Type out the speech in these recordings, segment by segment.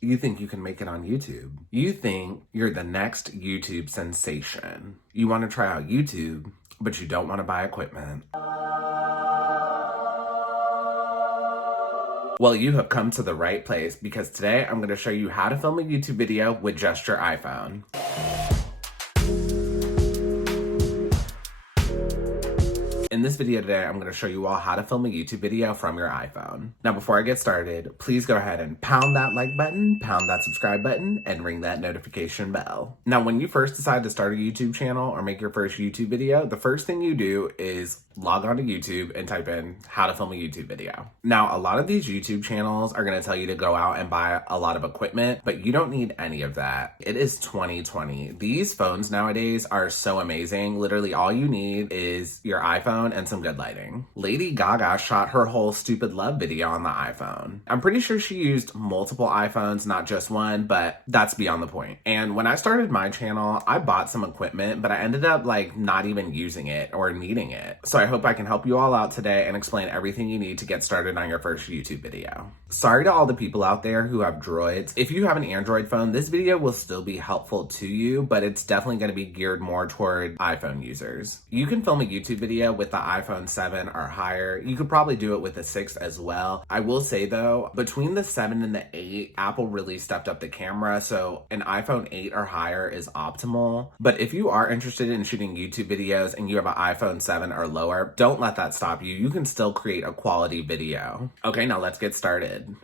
You think you can make it on YouTube. You think you're the next YouTube sensation. You want to try out YouTube, but you don't want to buy equipment. Well, you have come to the right place because today I'm going to show you how to film a YouTube video with just your iPhone. In this video today, I'm going to show you all how to film a YouTube video from your iPhone. Now, before I get started, please go ahead and pound that like button, pound that subscribe button, and ring that notification bell. Now, when you first decide to start a YouTube channel or make your first YouTube video, the first thing you do is log on to YouTube and type in how to film a YouTube video. Now, a lot of these YouTube channels are going to tell you to go out and buy a lot of equipment, but you don't need any of that. It is 2020. These phones nowadays are so amazing. Literally all you need is your iPhone and some good lighting. Lady Gaga shot her whole Stupid Love video on the iPhone. I'm pretty sure she used multiple iPhones, not just one, but that's beyond the point. And when I started my channel, I bought some equipment, but I ended up not even using it or needing it. So I hope I can help you all out today and explain everything you need to get started on your first YouTube video. Sorry to all the people out there who have Droids. If you have an Android phone, this video will still be helpful to you, but it's definitely going to be geared more toward iPhone users. You can film a YouTube video with the iPhone 7 or higher. You could probably do it with the 6 as well. I will say though, between the 7 and the 8, Apple really stepped up the camera, so an iPhone 8 or higher is optimal. But if you are interested in shooting YouTube videos and you have an iPhone 7 or lower, don't let that stop you. You can still create a quality video. Okay, now let's get started.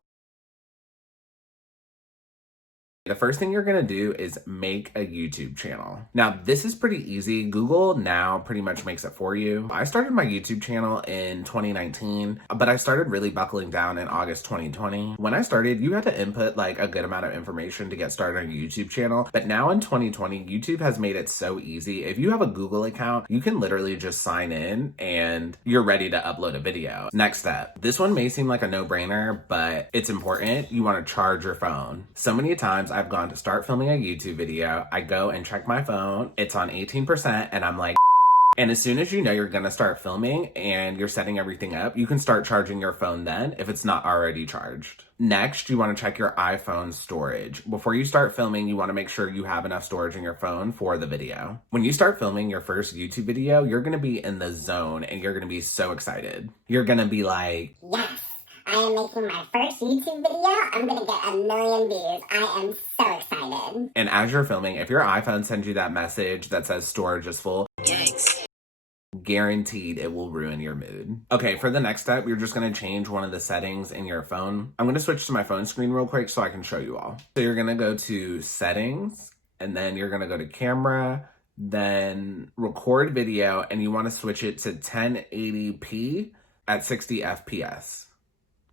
The first thing you're gonna do is make a YouTube channel. Now, this is pretty easy. Google now pretty much makes it for you. I started my YouTube channel in 2019, but I started really buckling down in August 2020. When I started, you had to input a good amount of information to get started on your YouTube channel. But now in 2020, YouTube has made it so easy. If you have a Google account, you can literally just sign in and you're ready to upload a video. Next step. This one may seem like a no-brainer, but it's important. You wanna charge your phone. So many times I've gone to start filming a YouTube video, I go and check my phone, it's on 18%, and I'm like, and as soon as you know you're gonna start filming and you're setting everything up, you can start charging your phone then if it's not already charged. Next, you wanna check your iPhone storage. Before you start filming, you wanna make sure you have enough storage in your phone for the video. When you start filming your first YouTube video, you're gonna be in the zone and you're gonna be so excited. You're gonna be like, yes, I am making my first YouTube video. I'm gonna get 1 million views. I am so excited. And as you're filming, if your iPhone sends you that message that says storage is full, Yikes. guaranteed it will ruin your mood. Okay, for the next step, you're just gonna change one of the settings in your phone. I'm gonna switch to my phone screen real quick so I can show you all. So you're gonna go to settings, and then you're gonna go to camera, then record video, and you wanna switch it to 1080p at 60 FPS.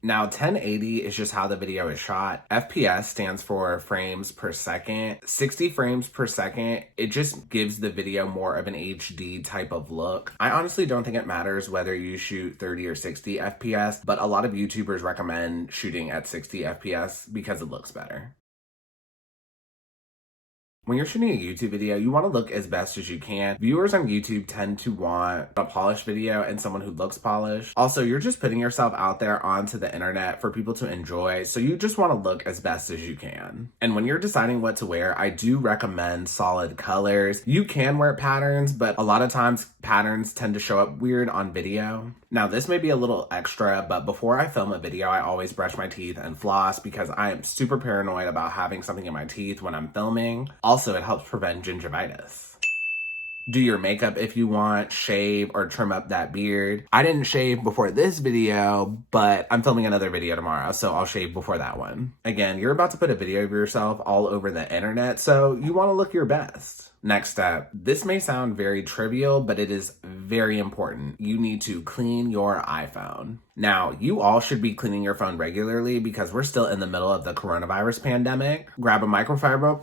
Now, 1080 is just how the video is shot. FPS stands for frames per second. 60 frames per second, it just gives the video more of an HD type of look. I honestly don't think it matters whether you shoot 30 or 60 FPS, but a lot of YouTubers recommend shooting at 60 FPS because it looks better. When you're shooting a YouTube video, you want to look as best as you can. Viewers on YouTube tend to want a polished video and someone who looks polished. Also, you're just putting yourself out there onto the internet for people to enjoy, so you just want to look as best as you can. And when you're deciding what to wear, I do recommend solid colors. You can wear patterns, but a lot of times patterns tend to show up weird on video. Now, this may be a little extra, but before I film a video, I always brush my teeth and floss because I am super paranoid about having something in my teeth when I'm filming. Also, it helps prevent gingivitis. Do your makeup if you want, shave or trim up that beard. I didn't shave before this video, but I'm filming another video tomorrow, so I'll shave before that one. Again, you're about to put a video of yourself all over the internet, so you want to look your best. Next step, this may sound very trivial, but it is very important. You need to clean your iPhone. Now, you all should be cleaning your phone regularly because we're still in the middle of the coronavirus pandemic. Grab a microfiber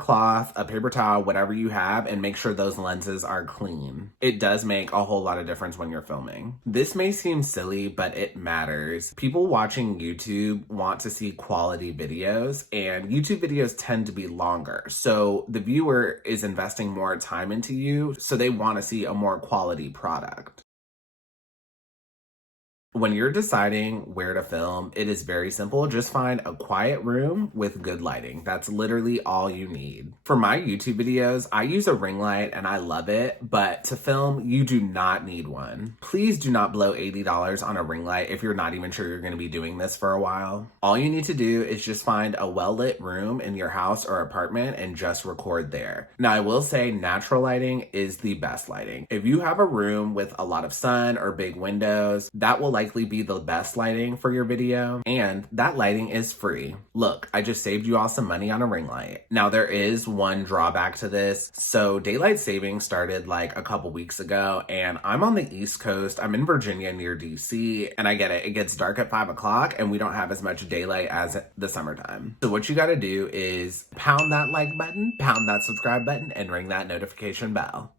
cloth, a paper towel, whatever you have, and make sure those lenses are clean. It does make a whole lot of difference when you're filming. This may seem silly, but it matters. People watching YouTube want to see quality videos, and YouTube videos tend to be longer. So the viewer is investing more time into you, so they want to see a more quality product. When you're deciding where to film, it is very simple. Just find a quiet room with good lighting. That's literally all you need. For my YouTube videos, I use a ring light and I love it, but to film, you do not need one. Please do not blow $80 on a ring light if you're not even sure you're going to be doing this for a while. All you need to do is just find a well-lit room in your house or apartment and just record there. Now, I will say natural lighting is the best lighting. If you have a room with a lot of sun or big windows, that will likely be the best lighting for your video, and that lighting is free. Look, I just saved you all some money on a ring light. Now, there is one drawback to this. So daylight saving started like a couple weeks ago, and I'm on the East Coast. I'm in Virginia near DC, and I get it. It gets dark at 5 o'clock, and we don't have as much daylight as the summertime. So what you gotta do is pound that like button, pound that subscribe button, and ring that notification bell.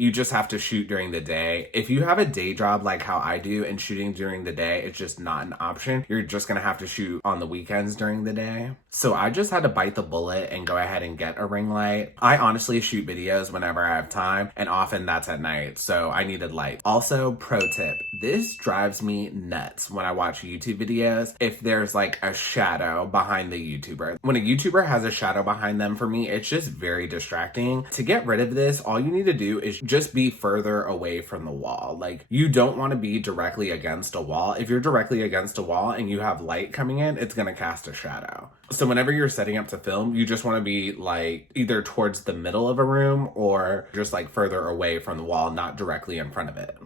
You just have to shoot during the day. If you have a day job like how I do and shooting during the day, it's just not an option. You're just gonna have to shoot on the weekends during the day. So I just had to bite the bullet and go ahead and get a ring light. I honestly shoot videos whenever I have time, and often that's at night, so I needed light. Also, pro tip, this drives me nuts when I watch YouTube videos if there's like a shadow behind the YouTuber. When a YouTuber has a shadow behind them, for me, it's just very distracting. To get rid of this, all you need to do is just be further away from the wall. Like, you don't want to be directly against a wall. If you're directly against a wall and you have light coming in, it's going to cast a shadow. So whenever you're setting up to film, you just want to be like either towards the middle of a room or just like further away from the wall, not directly in front of it.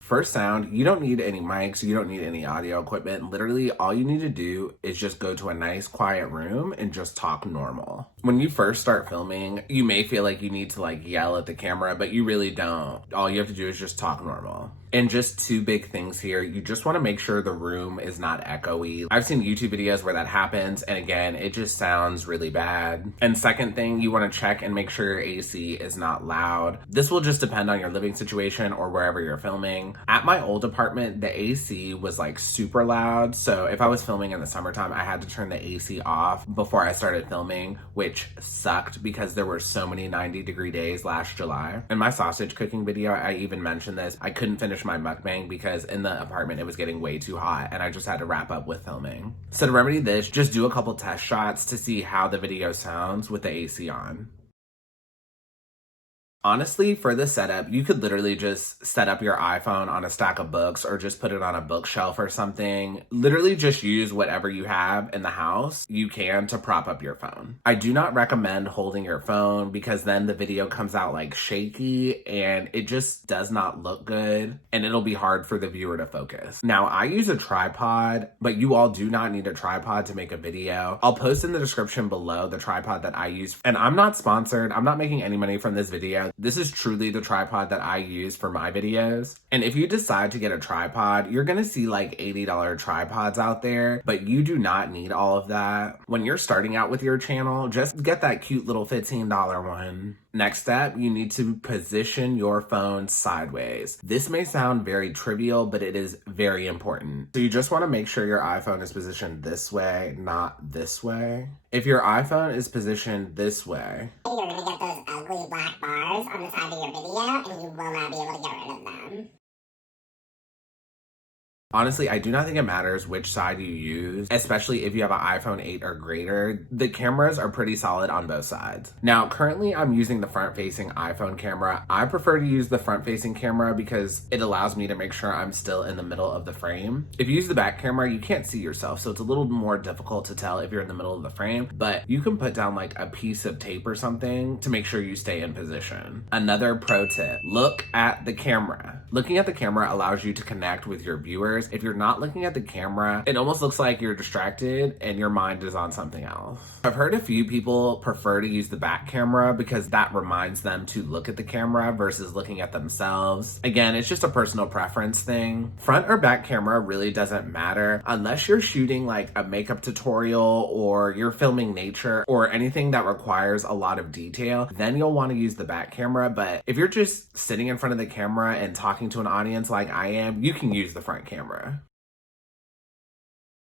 For sound, you don't need any mics, you don't need any audio equipment. Literally, all you need to do is just go to a nice quiet room and just talk normal. When you first start filming, you may feel like you need to like yell at the camera, but you really don't. All you have to do is just talk normal. And just two big things here. You just want to make sure the room is not echoey. I've seen YouTube videos where that happens, and again, it just sounds really bad. And second thing, you want to check and make sure your AC is not loud. This will just depend on your living situation or wherever you're filming. At my old apartment, the AC was like super loud, so if I was filming in the summertime, I had to turn the AC off before I started filming, which sucked because there were so many 90-degree days last July. In my sausage cooking video, I even mentioned this. I couldn't finish my mukbang because in the apartment it was getting way too hot and I just had to wrap up with filming. So to remedy this, just do a couple test shots to see how the video sounds with the AC on. Honestly, for this setup, you could literally just set up your iPhone on a stack of books or just put it on a bookshelf or something. Literally just use whatever you have in the house you can to prop up your phone. I do not recommend holding your phone because then the video comes out like shaky and it just does not look good and it'll be hard for the viewer to focus. Now, I use a tripod, but you all do not need a tripod to make a video. I'll post in the description below the tripod that I use, and I'm not sponsored. I'm not making any money from this video. This is truly the tripod that I use for my videos. And if you decide to get a tripod, you're gonna see like $80 tripods out there, but you do not need all of that. When you're starting out with your channel, just get that cute little $15 one. Next step, you need to position your phone sideways. This may sound very trivial, but it is very important. So you just want to make sure your iPhone is positioned this way, not this way. If your iPhone is positioned this way, you're going to get those ugly black bars on the side of your video, and you will not be able to get rid of them. honestly, I do not think it matters which side you use, especially if you have an iPhone 8 or greater. The cameras are pretty solid on both sides. Now, currently I'm using the front-facing iPhone camera. I prefer to use the front-facing camera because it allows me to make sure I'm still in the middle of the frame. If you use the back camera, you can't see yourself, so it's a little more difficult to tell if you're in the middle of the frame, but you can put down like a piece of tape or something to make sure you stay in position. Another pro tip, look at the camera. Looking at the camera allows you to connect with your viewers. If you're not looking at the camera, it almost looks like you're distracted and your mind is on something else. I've heard a few people prefer to use the back camera because that reminds them to look at the camera versus looking at themselves. Again, it's just a personal preference thing. Front or back camera really doesn't matter unless you're shooting like a makeup tutorial or you're filming nature or anything that requires a lot of detail, then you'll want to use the back camera. But if you're just sitting in front of the camera and talking to an audience like I am, you can use the front camera.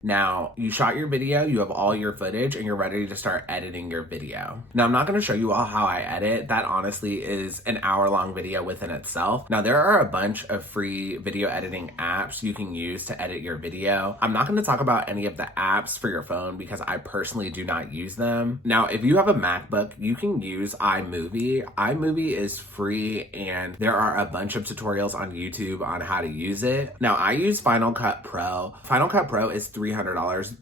Now, you shot your video, you have all your footage, and you're ready to start editing your video. Now, I'm not going to show you all how I edit. That honestly is an hour-long video within itself. Now, there are a bunch of free video editing apps you can use to edit your video. I'm not going to talk about any of the apps for your phone because I personally do not use them. Now, if you have a MacBook, you can use iMovie. iMovie is free, and there are a bunch of tutorials on YouTube on how to use it. Now, I use Final Cut Pro. Final Cut Pro is $300.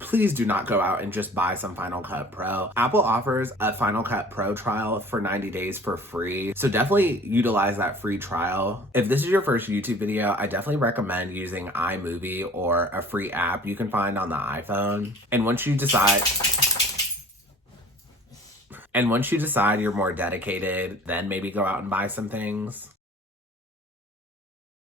Please do not go out and just buy some Final Cut Pro. Apple offers a Final Cut Pro trial for 90 days for free, so definitely utilize that free trial. If this is your first YouTube video, I definitely recommend using iMovie or a free app you can find on the iPhone. And once you decide you're more dedicated, then maybe go out and buy some things.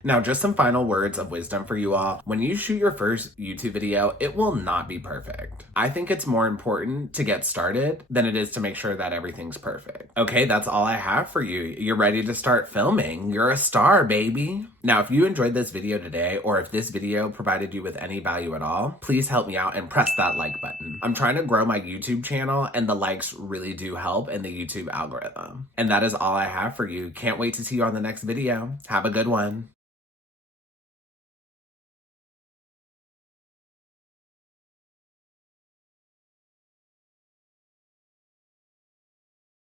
Now, just some final words of wisdom for you all. When you shoot your first YouTube video, it will not be perfect. I think it's more important to get started than it is to make sure that everything's perfect. Okay, that's all I have for you. You're ready to start filming. You're a star, baby. Now, if you enjoyed this video today, or if this video provided you with any value at all, please help me out and press that like button. I'm trying to grow my YouTube channel, and the likes really do help in the YouTube algorithm. And that is all I have for you. Can't wait to see you on the next video. Have a good one.